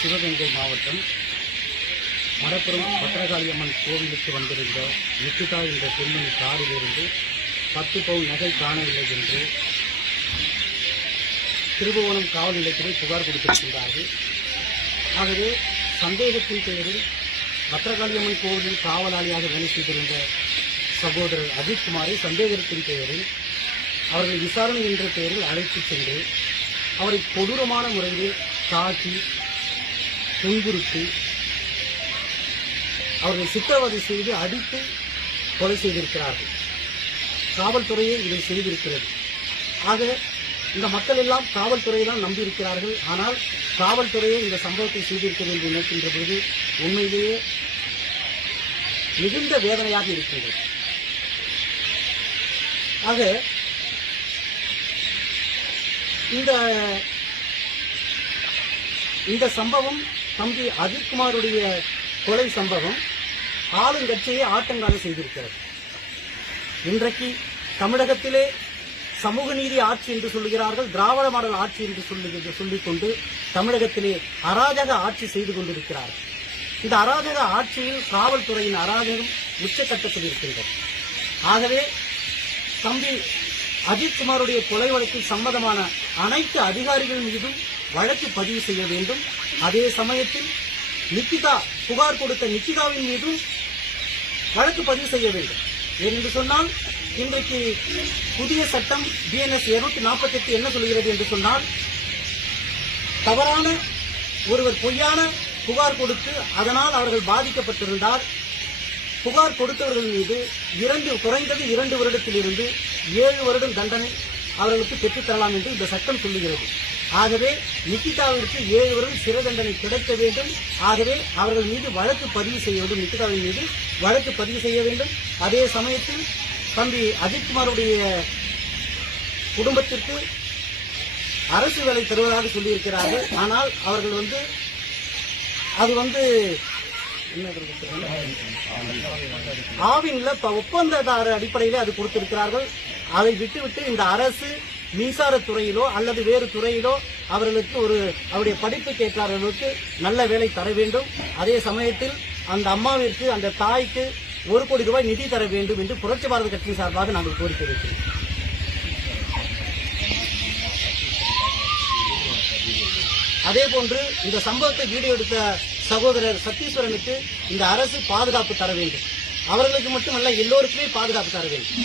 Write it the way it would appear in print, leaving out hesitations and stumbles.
சிவகங்கை மாவட்டம் மடப்புறம் பத்திரகாளியம்மன் கோவிலுக்கு வந்திருந்த நிக்கிதா என்ற பெண்மணி காரிலிருந்து 10 பவுன் நகை காணவில்லை என்று திருபுவனம் காவல் நிலையத்திலே புகார் கொடுத்திருக்கின்றார்கள். ஆகவே சந்தேகத்தின் பெயரில் பத்திரகாளியம்மன் கோவிலில் காவலாளியாக வேலை செய்திருந்த சகோதரர் அஜித்குமாரை சந்தேகத்தின் பெயரில் அவர்கள் விசாரணை என்ற பெயரில் அழைத்துச் சென்று அவரை கொடூரமான முறையில் தாக்கி துன்புறுத்தி அவர்களை சித்திரவதை செய்து அடித்து கொலை செய்திருக்கிறார்கள். காவல்துறையே இதை செய்திருக்கிறது. ஆக இந்த மக்கள் எல்லாம் காவல்துறையை தான் நம்பியிருக்கிறார்கள். ஆனால் காவல்துறையே இந்த சம்பவத்தை செய்திருக்கிறது என்று நினைக்கின்ற பொழுது உண்மையிலேயே மிகுந்த வேதனையாக இருக்கிறது. ஆக இந்த சம்பவம் தம்பி அஜித்குமாருடைய கொலை சம்பவம் ஆளுங்கட்சியை ஆட்டங்காண செய்திருக்கிறது. இன்றைக்கு தமிழகத்திலே சமூக நீதி ஆட்சி என்று சொல்லுகிறார்கள், திராவிட மாடல் ஆட்சி என்று சொல்லிக்கொண்டு தமிழகத்திலே அராஜக ஆட்சி செய்து கொண்டிருக்கிறார்கள். இந்த அராஜக ஆட்சியில் காவல்துறையின் அராஜகம் உச்சக்கட்டத்தில் இருக்கின்றது. ஆகவே தம்பி அஜித்குமாருடைய கொலை வழக்கில் சம்மதமான அனைத்து அதிகாரிகள் மீதும் வழக்கு பதிவு செய்ய வேண்டும். அதே சமயத்தில் நிக்கிதா புகார் கொடுத்த நிக்கிதாவின் மீதும் வழக்கு பதிவு செய்ய வேண்டும். என்று சொன்னால் இன்றைக்கு புதிய சட்டம் BNS 248 என்ன சொல்கிறது என்று சொன்னால், தவறான ஒருவர் பொய்யான புகார் கொடுத்து அதனால் அவர்கள் பாதிக்கப்பட்டிருந்தால் புகார் கொடுத்தவர்கள் மீது குறைந்தது 2 வருடத்திலிருந்து 7 வருடம் தண்டனை அவர்களுக்கு பெற்றுத்தரலாம் என்று இந்த சட்டம் சொல்லுகிறது. ஆகவே நிக்கிதாவிற்கு 7 வருடம் சிறை தண்டனை கிடைக்க வேண்டும். ஆகவே அவர்கள் மீது வழக்கு பதிவு செய்ய வேண்டும். நிக்கிதாவின் மீது வழக்கு பதிவு செய்ய வேண்டும். அதே சமயத்தில் தம்பி அஜித்குமாருடைய குடும்பத்திற்கு அரசு வேலை தருவதாக சொல்லியிருக்கிறார்கள். ஆனால் அவர்கள் ஆவின்ல ஒப்பந்ததாரர் அடிப்படையில் அது கொடுத்திருக்கிறார்கள். அதை விட்டுவிட்டு இந்த அரசு மின்சாரத்துறையிலோ அல்லது வேறு துறையிலோ அவர்களுக்கு அவருடைய படிப்புக்கு ஏற்றார்களுக்கு நல்ல வேலை தர வேண்டும். அதே சமயத்தில் அந்த அம்மாவிற்கு அந்த தாய்க்கு 1 கோடி ரூபாய் நிதி தர வேண்டும் என்று புரட்சி பாரத கட்சியின் சார்பாக நாங்கள் கோரிக்கை வைக்கிறோம். அதேபோன்று இந்த சம்பவத்தை வீடியோ எடுத்த சகோதரர் சத்தீஸ்வரனுக்கு இந்த அரசு பாதுகாப்பு தர வேண்டும். அவர்களுக்கு மட்டுமல்ல, எல்லோருக்குமே பாதுகாப்பு தர வேண்டும்.